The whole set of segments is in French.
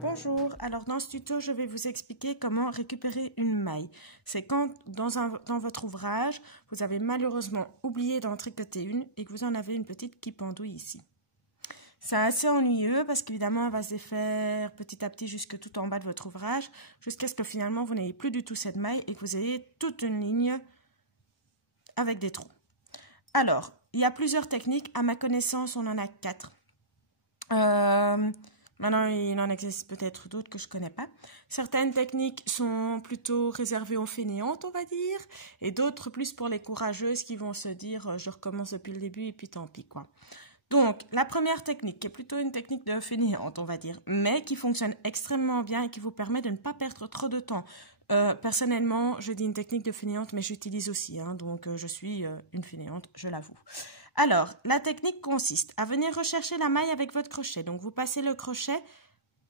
Bonjour, alors dans ce tuto, je vais vous expliquer comment récupérer une maille. C'est quand dans votre ouvrage, vous avez malheureusement oublié d'en tricoter une et que vous en avez une petite qui pendouille ici. C'est assez ennuyeux parce qu'évidemment, elle va se défaire petit à petit jusque tout en bas de votre ouvrage, jusqu'à ce que finalement, vous n'ayez plus du tout cette maille et que vous ayez toute une ligne avec des trous. Alors, il y a plusieurs techniques. À ma connaissance, on en a 4. Maintenant, il en existe peut-être d'autres que je ne connais pas. Certaines techniques sont plutôt réservées aux fainéantes, on va dire, et d'autres plus pour les courageuses qui vont se dire « je recommence depuis le début et puis tant pis, quoi ». Donc, la première technique, qui est plutôt une technique de fainéante, on va dire, mais qui fonctionne extrêmement bien et qui vous permet de ne pas perdre trop de temps. Personnellement, je dis une technique de fainéante, mais j'utilise aussi, donc je suis une fainéante, je l'avoue. Alors, la technique consiste à venir rechercher la maille avec votre crochet. Donc, vous passez le crochet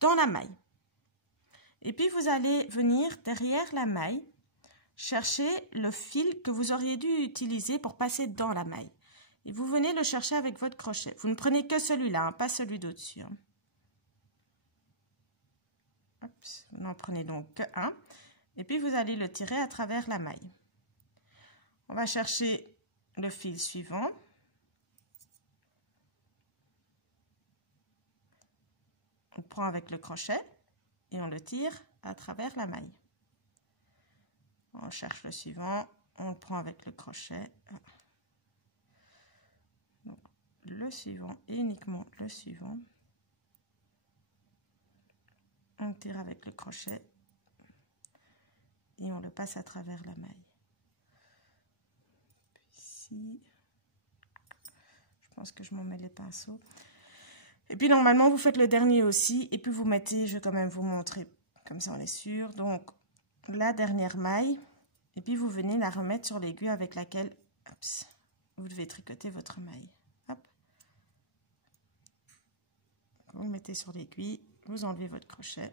dans la maille. Et puis, vous allez venir derrière la maille chercher le fil que vous auriez dû utiliser pour passer dans la maille. Et vous venez le chercher avec votre crochet. Vous ne prenez que celui-là, pas celui d'au-dessus. Vous n'en prenez donc qu'un. Et puis, vous allez le tirer à travers la maille. On va chercher le fil suivant. On prend avec le crochet et on le tire à travers la maille. On cherche le suivant, on le prend avec le crochet. Donc, le suivant et uniquement le suivant. On tire avec le crochet et on le passe à travers la maille. Puis ici, je pense que je m'en mets les pinceaux. Et puis normalement vous faites le dernier aussi et puis vous mettez, je vais quand même vous montrer comme ça on est sûr, donc la dernière maille et puis vous venez la remettre sur l'aiguille avec laquelle vous devez tricoter votre maille. Hop. Vous mettez sur l'aiguille, vous enlevez votre crochet.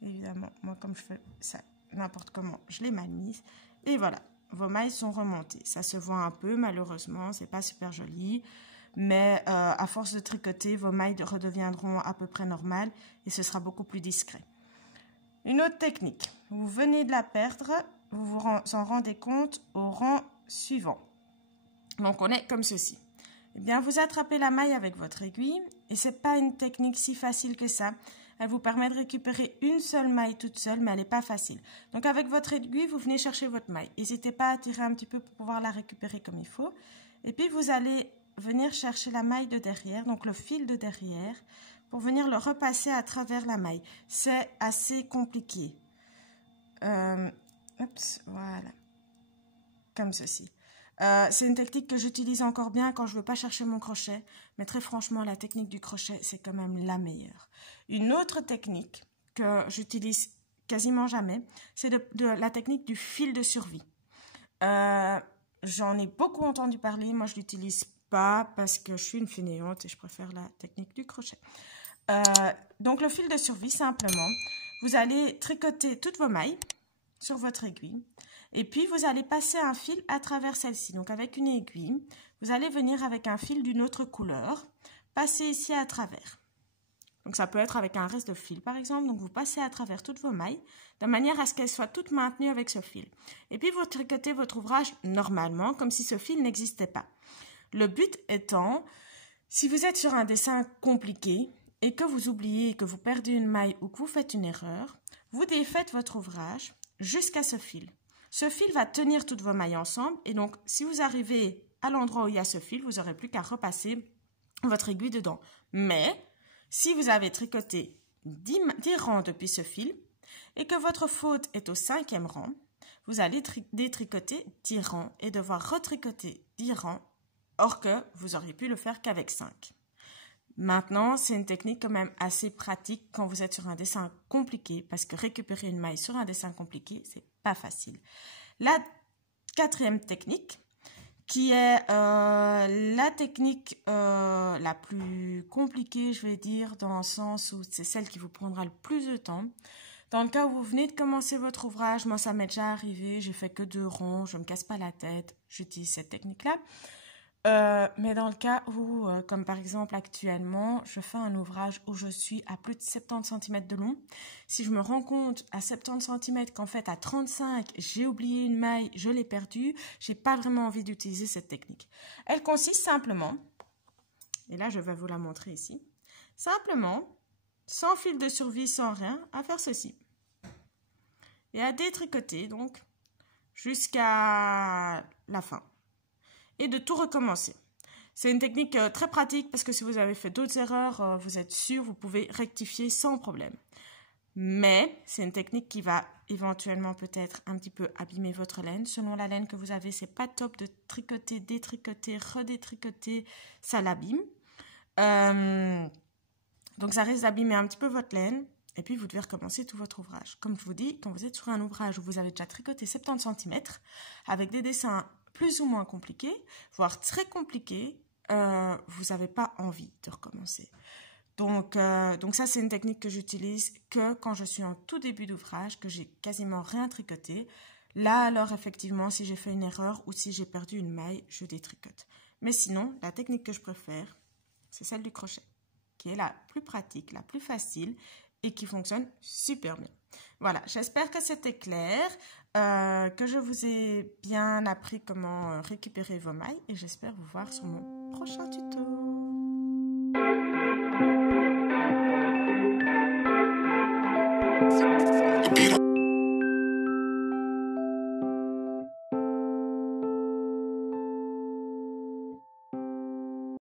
Évidemment, moi comme je fais ça n'importe comment, je l'ai mal mise et voilà, vos mailles sont remontées. Ça se voit un peu malheureusement, c'est pas super joli. Mais à force de tricoter, vos mailles redeviendront à peu près normales et ce sera beaucoup plus discret. Une autre technique, vous venez de la perdre, vous vous en rendez compte au rang suivant. Donc on est comme ceci. Eh bien, vous attrapez la maille avec votre aiguille et ce n'est pas une technique si facile que ça. Elle vous permet de récupérer une seule maille toute seule, mais elle n'est pas facile. Donc avec votre aiguille, vous venez chercher votre maille. N'hésitez pas à tirer un petit peu pour pouvoir la récupérer comme il faut. Et puis vous allez venir chercher la maille de derrière, donc le fil de derrière, pour venir le repasser à travers la maille. C'est assez compliqué. Voilà, comme ceci. C'est une technique que j'utilise encore bien quand je ne veux pas chercher mon crochet, mais très franchement, la technique du crochet, c'est quand même la meilleure. Une autre technique que j'utilise quasiment jamais, c'est la technique du fil de survie. J'en ai beaucoup entendu parler, moi je l'utilise pas parce que je suis une fainéante et je préfère la technique du crochet. Donc le fil de survie, simplement, vous allez tricoter toutes vos mailles sur votre aiguille et puis vous allez passer un fil à travers celle-ci. Donc avec une aiguille, vous allez venir avec un fil d'une autre couleur, passer ici à travers. Donc ça peut être avec un reste de fil par exemple, donc vous passez à travers toutes vos mailles de manière à ce qu'elles soient toutes maintenues avec ce fil. Et puis vous tricotez votre ouvrage normalement comme si ce fil n'existait pas. Le but étant, si vous êtes sur un dessin compliqué et que vous oubliez, que vous perdez une maille ou que vous faites une erreur, vous défaites votre ouvrage jusqu'à ce fil. Ce fil va tenir toutes vos mailles ensemble et donc si vous arrivez à l'endroit où il y a ce fil, vous n'aurez plus qu'à repasser votre aiguille dedans. Mais si vous avez tricoté 10 rangs depuis ce fil et que votre faute est au 5e rang, vous allez détricoter 10 rangs et devoir retricoter 10 rangs. Or que vous auriez pu le faire qu'avec 5. Maintenant, c'est une technique quand même assez pratique quand vous êtes sur un dessin compliqué, parce que récupérer une maille sur un dessin compliqué, c'est pas facile. La 4e technique, qui est la technique la plus compliquée, je vais dire, dans le sens où c'est celle qui vous prendra le plus de temps. Dans le cas où vous venez de commencer votre ouvrage, moi ça m'est déjà arrivé, j'ai fait que 2 ronds, je me casse pas la tête, j'utilise cette technique-là. Mais dans le cas où, comme par exemple actuellement, je fais un ouvrage où je suis à plus de 70 cm de long, si je me rends compte à 70 cm qu'en fait à 35, j'ai oublié une maille, je l'ai perdue, j'ai pas vraiment envie d'utiliser cette technique. Elle consiste simplement, et là je vais vous la montrer ici, simplement, sans fil de survie, sans rien, à faire ceci. Et à détricoter donc jusqu'à la fin. Et de tout recommencer. C'est une technique très pratique parce que si vous avez fait d'autres erreurs, vous êtes sûr, vous pouvez rectifier sans problème. Mais c'est une technique qui va éventuellement peut-être un petit peu abîmer votre laine. Selon la laine que vous avez, c'est pas top de tricoter, détricoter, redétricoter, ça l'abîme. Donc ça risque d'abîmer un petit peu votre laine. Et puis, vous devez recommencer tout votre ouvrage. Comme je vous dis, quand vous êtes sur un ouvrage où vous avez déjà tricoté 70 cm, avec des dessins plus ou moins compliqués, voire très compliqués, vous n'avez pas envie de recommencer. Donc ça, c'est une technique que j'utilise que quand je suis en tout début d'ouvrage, que j'ai quasiment rien tricoté. Là, alors, effectivement, si j'ai fait une erreur ou si j'ai perdu une maille, je détricote. Mais sinon, la technique que je préfère, c'est celle du crochet, qui est la plus pratique, la plus facile, et qui fonctionne super bien. Voilà, j'espère que c'était clair, que je vous ai bien appris comment récupérer vos mailles et j'espère vous voir sur mon prochain tuto.